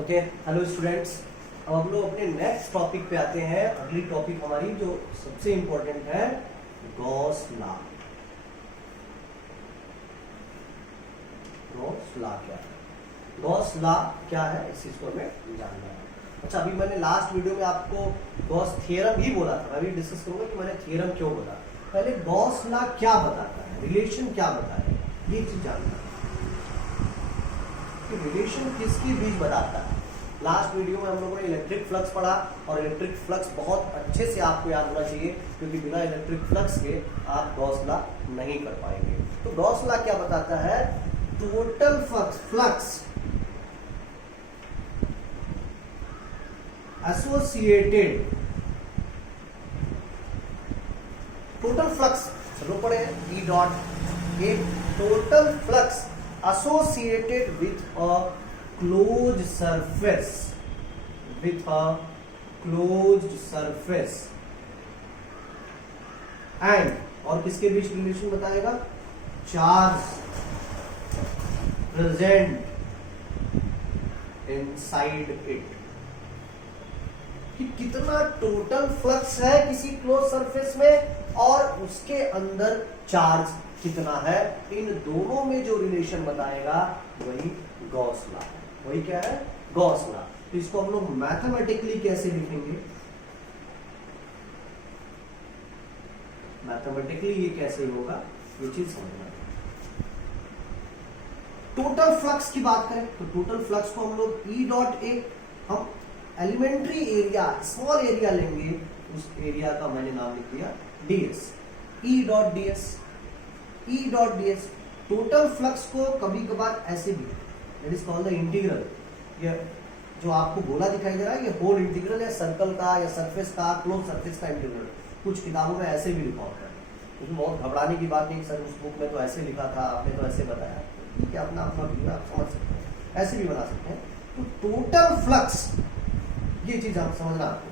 Okay, hello students. अब हम लोग अपने नेक्स्ट टॉपिक पे आते हैं। अगली टॉपिक हमारी जो सबसे इंपॉर्टेंट है, गॉस लॉ। गॉस लॉ क्या है? गॉस लॉ क्या है, इस चीज को हमें जानना है। अच्छा, अभी मैंने लास्ट वीडियो में आपको गॉस थ्योरम ही बोला था। मैं भी डिस्कस करूंगा कि मैंने थ्योरम क्यों बोला। पहले गॉस लॉ क्या बताता है, रिलेशन क्या बताता है, ये चीज जानना है कि रिलेशन किसके बीच बताता है। लास्ट वीडियो में हम लोगों ने इलेक्ट्रिक फ्लक्स पढ़ा और इलेक्ट्रिक फ्लक्स बहुत अच्छे से आपको याद होना चाहिए, क्योंकि बिना इलेक्ट्रिक फ्लक्स के आप गॉस लॉ नहीं कर पाएंगे। तो गॉस लॉ क्या बताता है? Total flux associated, total flux चलो पढ़े हैं, E dot A, total flux associated with a closed surface, with a closed surface and और किसके बीच रिलेशन बताएगा? चार्ज प्रेजेंट इनसाइड इट, कि कितना टोटल फ्लक्स है किसी क्लोज सरफेस में और उसके अंदर चार्ज कितना है। इन दोनों में जो रिलेशन बताएगा वही गॉस लॉ है। वही क्या है? Gauss law. तो इसको हम लोग मैथमेटिकली कैसे लिखेंगे? मैथमेटिकली ये कैसे होगा, ये चीज समझना है। टोटल फ्लक्स की बात करें तो टोटल फ्लक्स को हम लोग ई डॉट ए, हम एलिमेंट्री एरिया, स्मॉल एरिया लेंगे, उस एरिया का मैंने नाम लिख दिया ds, E dot ds, E dot ds। Total flux को कभी कभार ऐसे भी, that is called the integral. ये जो आपको गोला दिखाई दे रहा है, ये होल इंटीग्रल है, सर्कल का या सरफेस का, क्लोज सरफेस का इंटीग्रल। कुछ किताबों में ऐसे भी लिखा होता है, लेकिन बहुत घबराने की बात नहीं, सर उस बुक में तो ऐसे लिखा था, आपने तो ऐसे बताया। ठीक है, अपना अपना व्यू आप समझ सकते हैं, ऐसे भी बना सकते हैं। तो टोटल फ्लक्स, ये चीज आप समझना आपको।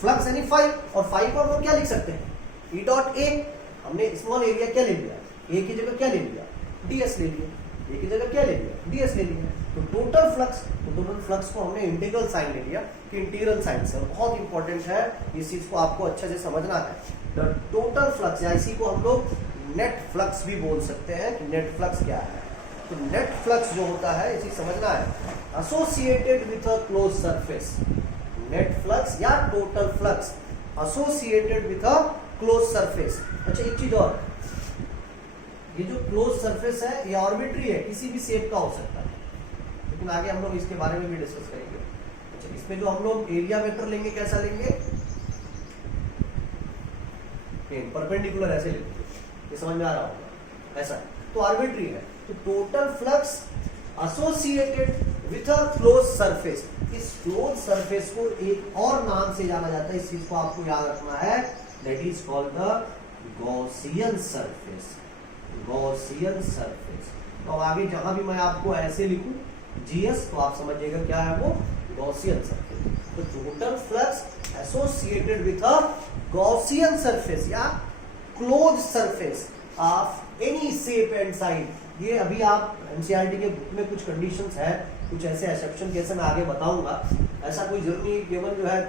फ्लक्स यानी फाइव, और फाइव को हम लोग क्या लिख सकते हैं? E dot A. हमने स्मॉल एरिया क्या ले लिया? ए की जगह क्या ले लिया? ds ले लिया। ए की जगह क्या ले लिया? ds ले लिया। तो टोटल फ्लक्स, तो टोटल फ्लक्स को हमने इंटीग्रल साइन ले लिया कि इंटीग्रल साइन से, बहुत इंपॉर्टेंट है, इस चीज को आपको अच्छे से समझना है। द टोटल फ्लक्स, या इसी को हम लोग नेट फ्लक्स भी बोल सकते हैं कि नेट फ्लक्स क्या है। तो नेट फ्लक्स जो होता है, इसी समझना है, associated with a close surface. Net flux या total flux associated with a close surface. अच्छा, एक चीज और, ये जो क्लोज सरफेस है ये आर्बिट्री है, किसी भी शेप का हो सकता है, लेकिन आगे हम लोग इसके बारे में भी डिस्कस करेंगे। अच्छा, इसमें जो हम लोग एरिया वेक्टर लेंगे, कैसा लेंगे? परपेंडिकुलर ऐसे लेंगे, ये समझ में आ रहा होगा, ऐसा है। तो आर्बिट्री है। तो total flux associated with a close surface. इस क्लोज सरफेस को एक और नाम से जाना जाता है, इस चीज को आपको याद रखना है, that is called the Gaussian surface. Gaussian surface. तो आगे जहां भी मैं आपको ऐसे लिखूं GS, तो आप समझिएगा क्या है वो? Gaussian surface. तो total flux associated with a Gaussian surface या close surface of any shape and size. ये अभी आप एनसीईआरटी के बुक में कुछ कंडीशंस है, कुछ ऐसे एक्सेप्शन कैसे मैं आगे बताऊंगा। ऐसा कोई जरूरी नहीं केवल जो है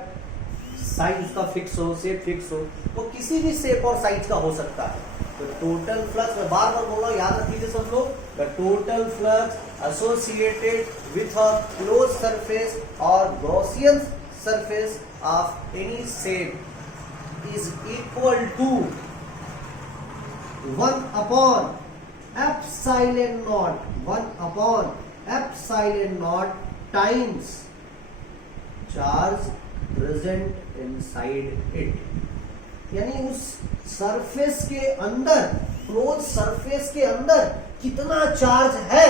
साइज उसका फिक्स हो, शेप फिक्स हो, वो किसी भी शेप और साइज का हो सकता है। तो टोटल फ्लक्स, मैं बार बार बोल रहा हूँ, याद रख लीजिए सब लोग, the total flux associated with a close surface और Gaussian surface of any shape is equal to 1 upon epsilon naught, 1 upon epsilon naught times charge present inside it. यानी उस सरफेस के अंदर, क्लोज सरफेस के अंदर कितना चार्ज है,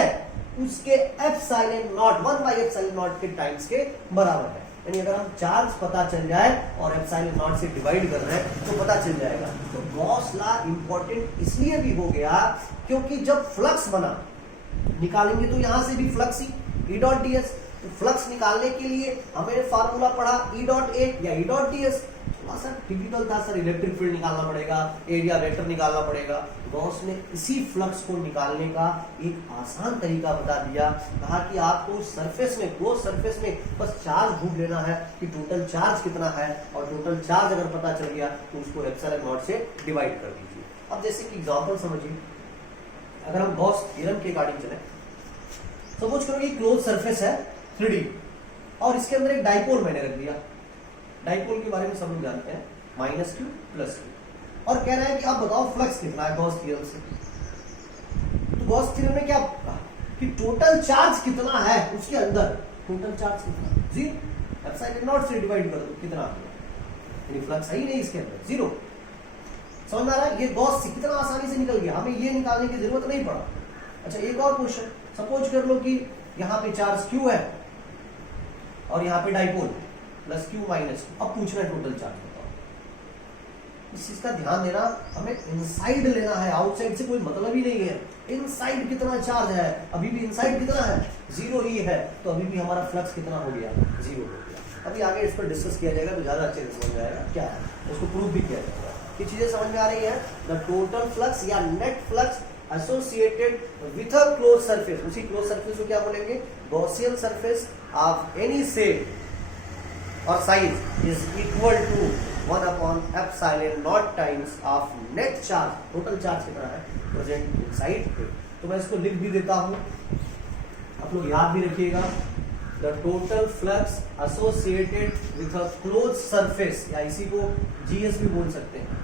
उसके एप्सिलॉन नॉट, 1/एप्सिलॉन नॉट के टाइम्स के बराबर है। यानी अगर हम चार्ज पता चल जाए और एप्सिलॉन नॉट से डिवाइड कर रहे हैं तो पता चल जाएगा। तो गॉस लॉ इंपॉर्टेंट इसलिए भी हो गया क्योंकि जब फ्लक्स बना, निकालेंगे तो यहां से भी फ्लक्स ही, ई डॉट ds। तो फ्लक्स निकालने के लिए हमने फार्मूला पढ़ा ई डॉट ए या E dot ds। Sir typical था सर, इलेक्ट्रिक फील्ड निकालना पड़ेगा, एरिया वेक्टर निकालना पड़ेगा। गॉस ने इसी फ्लक्स को निकालने का एक आसान तरीका बता दिया, कहा कि आपको सरफेस में, क्लोज सरफेस में बस चार्ज ढूंढ लेना है कि टोटल चार्ज कितना है, और टोटल चार्ज अगर पता चल गया तो उसको एप्सिलॉन नॉट से डिवाइड कर दीजिए। अब जैसे कि एग्जांपल समझिए, अगर हम गॉस थ्योरम के अकॉर्डिंग चले, सपोज करो कि क्लोज सरफेस है 3D और इसके अंदर एक डाइपोल मैंने रख दिया। डाइपोल के बारे में सब लोग जानते हैं, -q + q, और कह रहा है कि आप बताओ फ्लक्स कितना है गॉस थ्योरम से। तो गॉस थ्योरम में क्या कहा कि टोटल चार्ज कितना है उसके अंदर, टोटल चार्ज कितना, 0, एप्सिलॉन नॉट से डिवाइड कर दो, कितना आ गया, यानी फ्लक्स है ही नहीं इसके अंदर, 0। समझ में आ रहा है? ये गॉस से कितना आसानी से निकल गया, हमें ये निकालने की जरूरत नहीं पड़ा। अच्छा, एक और क्वेश्चन, सपोज कर लो कि यहाँ पे चार्ज q है और यहाँ पे डाइपोल +q - q, अब पूछ रहे हैं टोटल चार्ज बताओ। इस चीज का ध्यान देना, हमें इनसाइड लेना है, आउटसाइड से कोई मतलब ही नहीं है। इनसाइड कितना चार्ज है, अभी भी इनसाइड कितना है, 0 ही है, तो अभी भी हमारा फ्लक्स कितना हो गया, 0 हो गया। अभी आगे इस पर डिस्कस किया जाएगा तो ज्यादा अच्छे से समझ में आएगा क्या है, उसको प्रूव भी किया जाएगा। ये चीजें समझ में आ रही है? द टोटल फ्लक्स या net flux associated with a close surface, उसी क्लोज सरफेस को क्या बोलेंगे, Gaussian surface of any shape और साइज इज इक्वल टू 1/एप्सिलॉन naught times of net charge, total charge कितना है प्रेजेंट इनसाइड। तो मैं इसको लिख भी देता हूं, आप लोग याद भी रखिएगा। The total flux associated with a close surface, या इसी को जीएस भी बोल सकते हैं,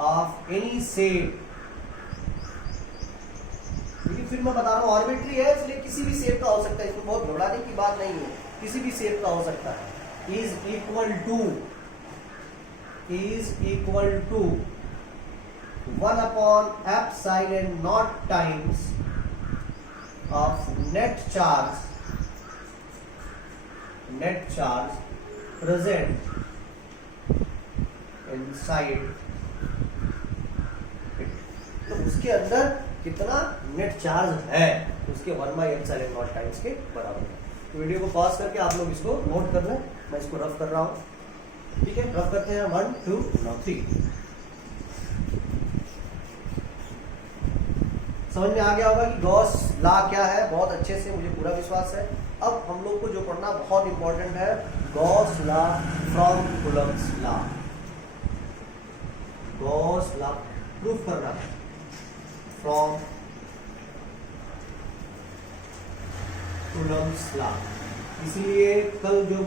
ऑफ एनी शेप, लेकिन फिर मैं बता रहा हूँ आर्बिट्री है इसलिए किसी भी शेप का हो सकता है, इसमें बहुत घबराने की बात नहीं है, किसी भी शेप का हो सकता है, इज इक्वल टू 1/एप्सिलॉन naught times of net charge present inside. तो उसके अंदर कितना नेट चार्ज है, उसके 1/एप्सिलॉन नॉट टाइम्स के बराबर है। तो वीडियो को पॉज करके आप लोग इसको नोट कर लें, मैं इसको रफ कर रहा हूं, ठीक है। रफ करते हैं, 1 2 now 3। समझ में आ गया होगा कि गॉस लॉ क्या है, बहुत अच्छे से, मुझे पूरा विश्वास है। अब हम लोग को जो पढ़ना बहुत इंपॉर्टेंट है, Gauss law from Coulomb's law. Gauss law proof करना है फ्रॉम कूलम्ब्स लॉ। इसीलिए कल जो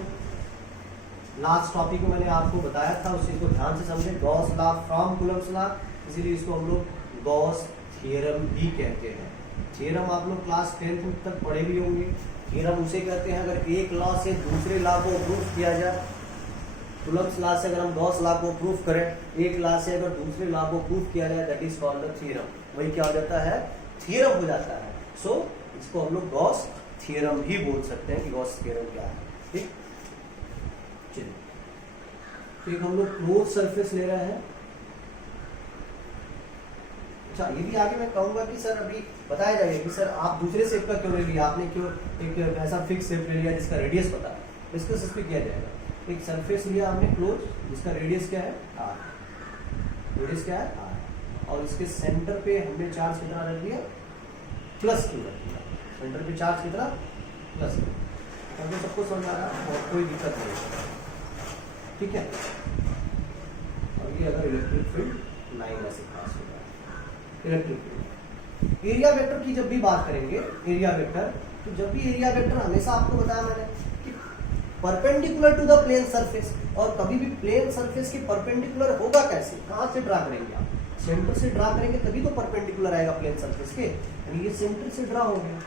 लास्ट टॉपिक में मैंने आपको बताया था उस चीज को ध्यान से समझे, Gauss law from Coulomb's law, इसीलिए इसको हम लोग गॉस थ्योरम भी कहते हैं। थ्योरम आप लोग क्लास 10th तक पढ़े भी होंगे। थ्योरम उसे कहते हैं अगर एक लॉ से दूसरे लॉ को प्रूफ किया जाए। कूलम्ब्स लॉ से अगर हम गॉस लॉ को प्रूफ करें, एक लॉ से अगर दूसरे लॉ को प्रूफ किया जाए, that is called the theorem. वही क्या हो जाता है, थ्योरम हो जाता है। सो इसको हम लोग गॉस थ्योरम भी बोल सकते हैं कि गॉस थ्योरम क्या है, ठीक। चलिए, तो एक हम लोग क्लोज सरफेस ले रहे हैं। अच्छा, ये भी आगे मैं कहूंगा कि सर अभी बताया जाएगा कि सर आप दूसरे शेप का क्यों ले लिया, आपने क्यों एक ऐसा फिक्स शेप ले लिया जिसका रेडियस पता है, डिस्कस इस पे किया जाएगा। एक सरफेस लिया हमने क्लोज, जिसका रेडियस क्या है r, रेडियस क्या है r, और इसके सेंटर पे हमने चार्ज कितना रख दिया, +q रख दिया। सेंटर पे चार्ज कितना, +q। हमने सबको समझ आ रहा है और कोई दिक्कत नहीं है, ठीक है। और ये अगर इलेक्ट्रिक फील्ड लाइन ऐसे पास होगा, इलेक्ट्रिक फील्ड। एरिया वेक्टर की जब भी बात करेंगे, एरिया वेक्टर, तो जब भी एरिया वेक्टर हमेशा आपको बताया मैंने कि perpendicular to the plane surface, और कभी भी प्लेन सरफेस के परपेंडिकुलर होगा कैसे, कहां से ड्रा करेंगे आप, सेंटर से ड्रा करेंगे तभी तो परपेंडिकुलर आएगा प्लेन सरफेस के, यानी ये सेंटर से ड्रा हो गया।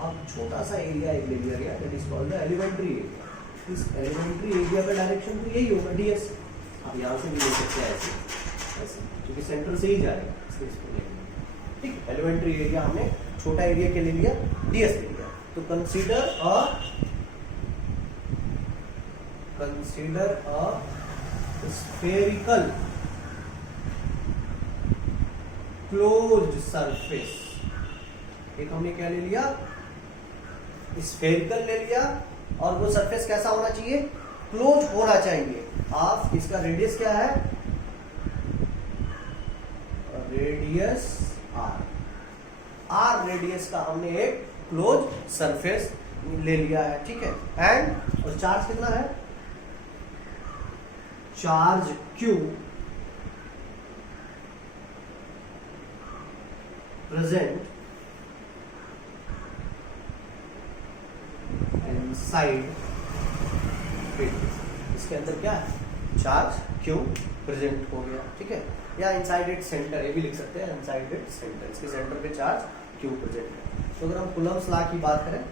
अब छोटा सा एरिया एक ले लिया गया, that is called the elementary area. इस एलिमेंट्री एरिया का डायरेक्शन तो यही होगा, ds। आप यहाँ से भी ले सकते हैं ऐसे, क्योंकि सेंटर से ही जाएगा, ठीक। एलिमेंट्री एरिया हमने छोटा एरिया के ले लिया, ds ले लिया। तो consider a spherical closed surface. एक हमने क्या ले लिया, स्फेरिकल ले लिया, और वो सरफेस कैसा होना चाहिए, क्लोज होना चाहिए ऑफ, इसका रेडियस क्या है, रेडियस आर, आर रेडियस का हमने एक क्लोज सरफेस ले लिया है, ठीक है। एंड और चार्ज कितना है, charge Q present inside it, इसके अंदर क्या है, चार्ज Q प्रेजेंट हो गया, ठीक है। या इनसाइड इट सेंटर, ये भी लिख सकते हैं, इनसाइड इट सेंटर, इसके सेंटर पे चार्ज Q प्रेजेंट है। तो अगर हम कूलम्ब्स लॉ की बात करें,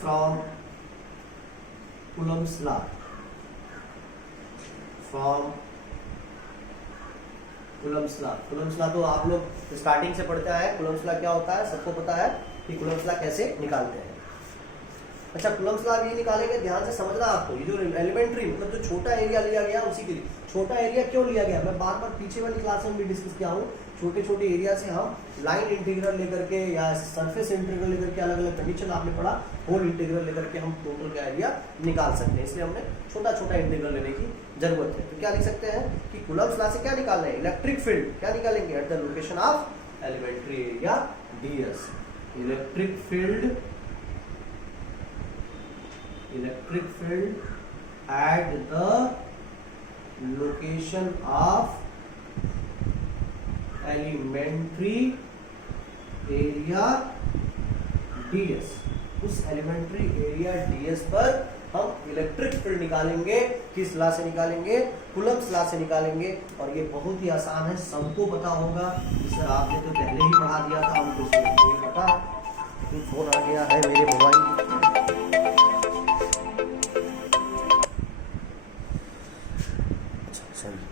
from Coulomb's law, from Coulomb's law, Coulomb's law तो आप लोग स्टार्टिंग से पढ़ते आए। कूलम्ब्स लॉ क्या होता है, सबको पता है कि कूलम्ब्स लॉ कैसे निकालते हैं। अच्छा, कूलम्ब्स लॉ ये निकालेंगे, ध्यान से समझना आपको, ये जो एलिमेंट्री मतलब जो छोटा एरिया लिया गया उसी के लिए, छोटा एरिया क्यों लिया गया, मैं बार बार पीछे वाली क्लास में भी डिस्कस किया हूँ। छोटे छोटे एरिया से हम लाइन इंटीग्रल लेकर के या सरफेस इंटीग्रल लेकर के, अलग अलग कंडीशन आपने पढ़ा, होल इंटीग्रल लेकर के हम टोटल का एरिया निकाल सकते हैं, इसलिए हमने छोटा छोटा इंटीग्रल लेने की जरूरत है। तो क्या लिख सकते हैं कि कूलम्ब्स लॉ से क्या निकालना है, इलेक्ट्रिक फील्ड क्या निकालेंगे, at the location of elementary area ds, electric field at the location of elementary area ds, उस एलिमेंट्री एरिया ds पर हम इलेक्ट्रिक फील्ड निकालेंगे। किस लॉ से निकालेंगे, कूलम्ब्स लॉ से निकालेंगे। और ये बहुत ही आसान है, सबको पता होगा, सर आपने तो पहले ही पढ़ा दिया था, हमको नहीं पता। फोन आ गया है मेरे मोबाइल,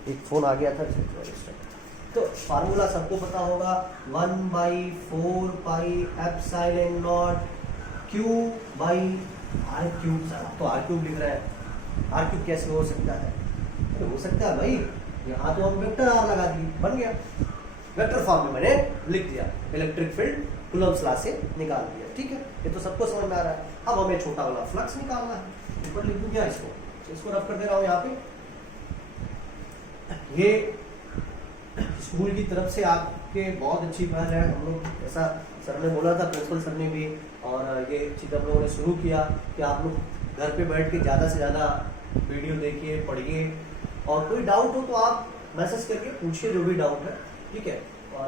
एक फोन आ गया था। तो फार्मूला सबको पता होगा, 1/4 pi epsilon not Q by r cube. तो आर क्यूब लिख रहा है, आर क्यूब कैसे हो सकता है, तो हो सकता है भाई, यहाँ तो हम वेक्टर आर लगा दिए, बन गया, वेक्टर फॉर्म में मैंने लिख दिया, इलेक्ट्रिक फील्ड कूलम्ब्स लॉ से निकाल दिया, ठीक है। ये तो सबको समझ में आ रहा है। अब हमें छोटा वाला फ्लक्स निकालना है, ऊपर लिख दूं क्या इसको रफ कर दे रहा हूँ यहाँ पे। ये स्कूल की तरफ से आपके बहुत अच्छी पहल है, हम लोग ऐसा सर ने बोला था, प्रिंसिपल सर ने भी, और ये चीज़ हम लोगों ने शुरू किया कि आप लोग घर पे बैठ के ज़्यादा से ज़्यादा वीडियो देखिए, पढ़िए, और कोई डाउट हो तो आप मैसेज करके पूछिए, जो भी डाउट है, ठीक है। और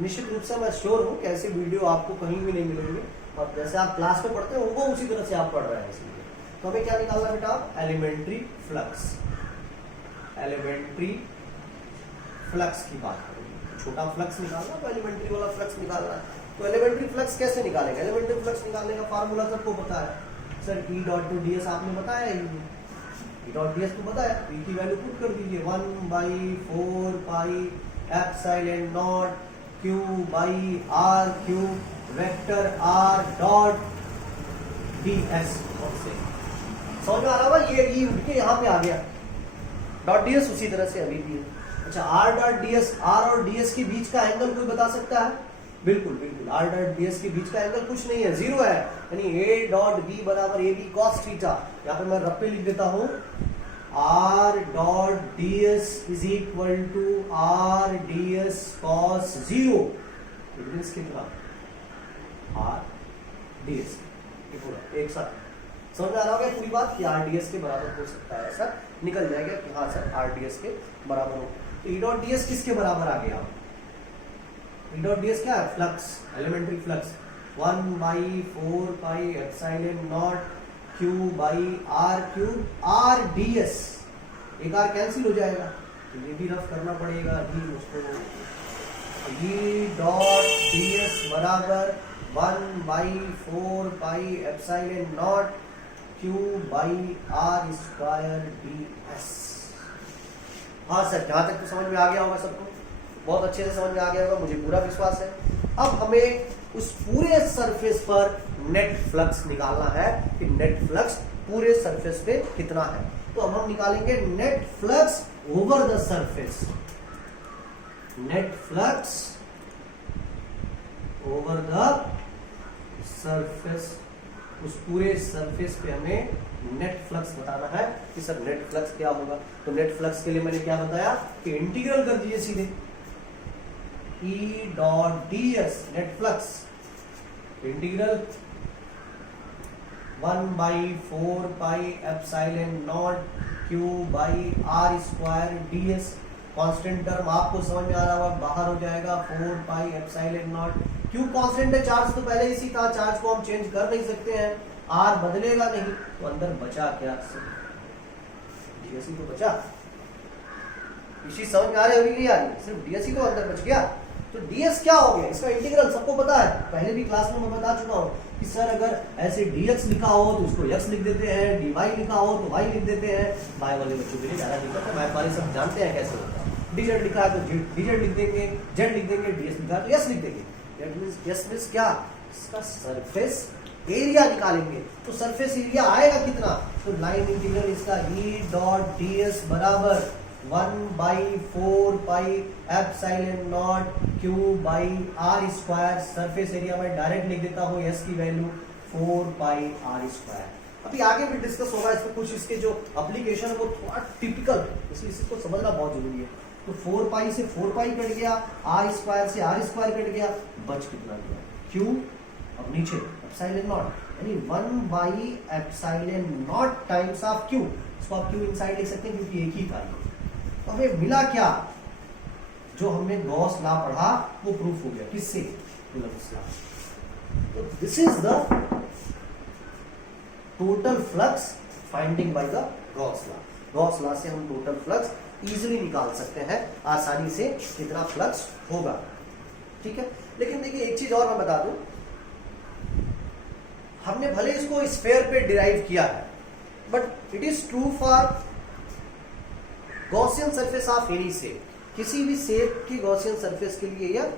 निश्चित रूप से मैं श्योर हूँ कि ऐसे वीडियो आपको कहीं भी नहीं मिलेंगे, और जैसे आप क्लास में पढ़ते हो वो उसी तरह से आप पढ़ रहे हैं। इसलिए तो हमें क्या निकालना बेटा, एलिमेंट्री फ्लक्स, एलिमेंट्री फ्लक्स की बात करेंगे। छोटा फ्लक्स निकालना तो एलिमेंट्री वाला फ्लक्स निकालना है। तो एलिमेंट्री फ्लक्स कैसे निकालेंगे, एलिमेंट्री फ्लक्स निकालने का फार्मूला सबको पता है sir, E dot to ds आपने बताया, E डॉट ds को बताया, E की वैल्यू पुट कर दीजिए, 1/4 pi epsilon not Q by r cube vector R dot ds। समझ में आ रहा होगा, ये E उठ के यहाँ पे आ गया, डॉट ds उसी तरह से अभी भी है। अच्छा, r डॉट ds, r और ds के बीच का एंगल कोई बता सकता है, बिल्कुल बिल्कुल, r डॉट ds के बीच का एंगल कुछ नहीं है, जीरो है, यानी a डॉट b बराबर ab cos थीटा। यहाँ पे मैं रफ पे लिख देता हूँ, r dot ds is equal to r ds cos 0, कितना r ds, पूरा एक साथ समझ में आ रहा होगा पूरी बात कि RDS के बराबर हो सकता है, ऐसा निकल जाएगा कि हाँ सर RDS के बराबर हो। तो E डॉट ds किसके बराबर आ गया, E डॉट ds क्या है, flux, elementary flux, 1/4 pi epsilon not Q by R cube R ds, एक R कैंसिल हो जाएगा, तो ये भी रफ करना पड़ेगा अभी मुझको। E डॉट ds बराबर 1/4 pi epsilon not Q by R square ds। हाँ सर, जहां तक तो समझ में आ गया होगा सबको, बहुत अच्छे से समझ में आ गया होगा, मुझे पूरा विश्वास है। अब हमें उस पूरे सरफेस पर नेट फ्लक्स निकालना है कि नेट फ्लक्स पूरे सरफेस पे कितना है। तो अब हम निकालेंगे net flux over the surface, net flux over the surface उस पूरे सरफेस पे हमें नेट फ्लक्स बताना है कि सर नेट फ्लक्स क्या होगा। तो नेट फ्लक्स के लिए मैंने क्या बताया कि इंटीग्रल कर दीजिए सीधे E dot ds net flux integral 1/4 pi epsilon not q by r square ds। Constant term आपको समझ में आ रहा होगा, बाहर हो जाएगा 4 पाई एप्सिलॉन नॉट। q कांस्टेंट है, चार्ज तो पहले इसी था, चार्ज को हम चेंज कर नहीं सकते हैं, r बदलेगा नहीं, तो अंदर बचा क्या, ds ही तो बचा। इसी समझ में आ रही होगी, नहीं आ रही, सिर्फ ds ही तो अंदर बच गया। तो ds क्या हो गया, इसका इंटीग्रल सबको पता है, पहले भी क्लास में मैं बता चुका हूँ कि सर अगर ऐसे dx लिखा हो तो उसको x लिख देते हैं, dy लिखा हो तो y लिख देते हैं। y वाले बच्चों के लिए ज्यादा दिक्कत है, मैथ वाले सब जानते हैं कैसे होता है। dz लिखा है तो dz लिख देंगे, z लिख देंगे, ds लिखा है तो s लिख देंगे। दैट मींस s मींस क्या, इसका सरफेस एरिया निकालेंगे। तो सरफेस एरिया आएगा कितना, तो लाइन इंटीग्रल इसका E डॉट ds बराबर 1/4 pi epsilon not q by r square. Surface area में डायरेक्ट लिख देता हूँ s की वैल्यू 4 पाई r स्क्वायर। अभी आगे भी डिस्कस होगा इसमें, कुछ इसके जो एप्लीकेशन है वो थोड़ा टिपिकल है, इसलिए इसको समझना बहुत जरूरी है। तो 4 पाई से 4 पाई कट गया, r स्क्वायर से r स्क्वायर कट गया, बच कितना गया q, अब नीचे एप्सिलॉन नॉट यानी 1/एप्सिलॉन नॉट टाइम्स ऑफ q। इसको आप q इनसाइड लिख सकते हैं क्योंकि एक ही का है। तो हमें मिला क्या, जो हमने गॉस लॉ पढ़ा वो प्रूफ हो गया, किससे, कूलम्ब्स लॉ। तो this is the total flux finding by the Gauss law. Gauss law से हम टोटल फ्लक्स इजीली निकाल सकते हैं आसानी से, कितना फ्लक्स होगा, ठीक है। लेकिन देखिए एक चीज और मैं बता दूं, हमने भले इसको स्फीयर पे डिराइव किया है, but it is true for Gaussian surface of any shape. किसी भी शेप की गॉसियन सरफेस के लिए यह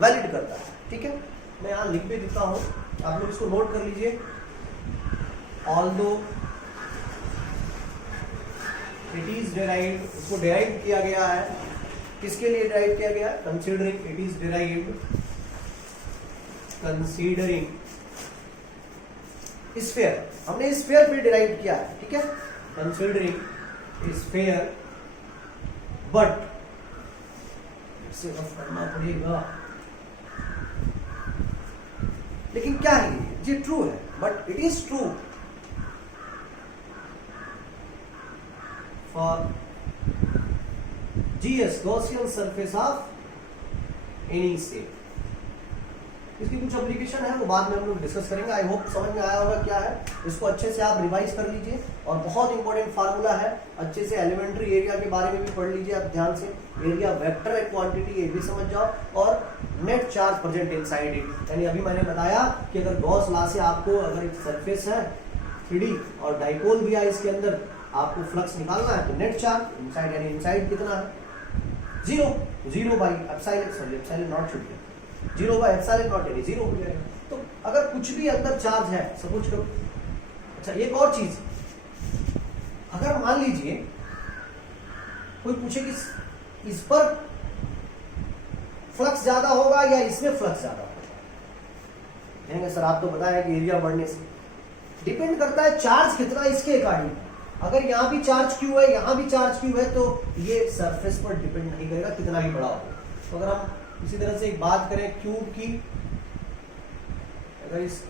वैलिड करता है, ठीक है। मैं यहां लिख भी देता हूं, आप लोग इसको नोट कर लीजिए। ऑल्दो इट इज डिराइव्ड, इसको डिराइव किया गया है, किसके लिए डिराइव किया गया, considering, it is derived considering sphere. हमने स्फीयर पे डिराइव किया है, ठीक है, कंसीडरिंग स्फीयर, बट इसे रफ करना पड़ेगा। लेकिन क्या है ये ट्रू है, but it is true for GS Gaussian surface of any shape. इसकी कुछ एप्लीकेशन है वो बाद में हम लोग डिस्कस करेंगे। आई होप समझ में आया होगा क्या है, इसको अच्छे से आप रिवाइज कर लीजिए। और बहुत इंपॉर्टेंट फार्मूला है, अच्छे से एलिमेंट्री एरिया के बारे में भी पढ़ लीजिए आप ध्यान से। एरिया वेक्टर है, क्वांटिटी ये भी समझ जाओ, और net charge present inside it. यानी अभी मैंने बताया कि अगर गॉस लॉ से आपको, अगर एक सरफेस है 3D और डाइपोल भी है इसके अंदर, आपको फ्लक्स निकालना है तो नेट चार्ज इनसाइड, यानी इनसाइड कितना है, 0 बाई एप्सिलॉन नॉट छूट गया, 0 बाई एप्सिलॉन नॉट यानी 0 हो जाएगा। तो अगर कुछ भी अंदर चार्ज है, सपोज करो। अच्छा एक और चीज, अगर मान लीजिए कोई पूछे कि इस पर फ्लक्स ज्यादा होगा या इसमें फ्लक्स ज्यादा होगा, कहेंगे सर आप तो बताया कि एरिया बढ़ने से। डिपेंड करता है चार्ज कितना इसके अकॉर्डिंग। अगर यहाँ भी चार्ज क्यू है, यहाँ भी चार्ज क्यू है, तो ये सरफेस पर डिपेंड नहीं करेगा कितना भी बड़ा हो। तो अगर हम इसी तरह से एक बात करें क्यूब की, अगर इस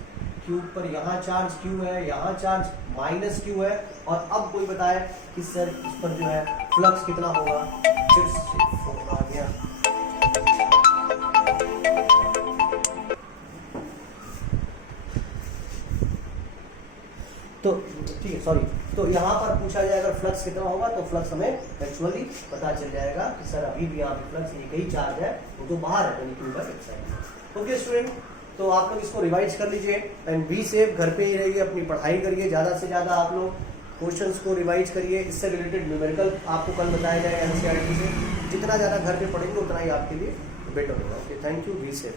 क्यूब पर यहाँ चार्ज क्यू है, यहाँ चार्ज माइनस क्यू है, और अब कोई बताए कि सर इस पर जो है फ्लक्स कितना होगा, फिर से आ गया। तो ठीक है, सॉरी, तो यहाँ पर पूछा जाए अगर फ्लक्स कितना होगा, तो फ्लक्स हमें एक्चुअली पता चल जाएगा कि सर अभी भी यहाँ पे फ्लक्स एक ही चार्ज है, वो तो बाहर है, यानी Q by epsilon. Okay student, तो आप लोग इसको रिवाइज कर लीजिए एंड बी सेफ, घर पे ही रहिए, अपनी पढ़ाई करिए, ज़्यादा से ज़्यादा आप लोग क्वेश्चंस को रिवाइज करिए। इससे रिलेटेड न्यूमेरिकल आपको कल बताया जाएगा NCERT से। जितना ज़्यादा घर पे पढ़ेंगे उतना ही आपके लिए बेटर होगा। Okay, thank you, be safe.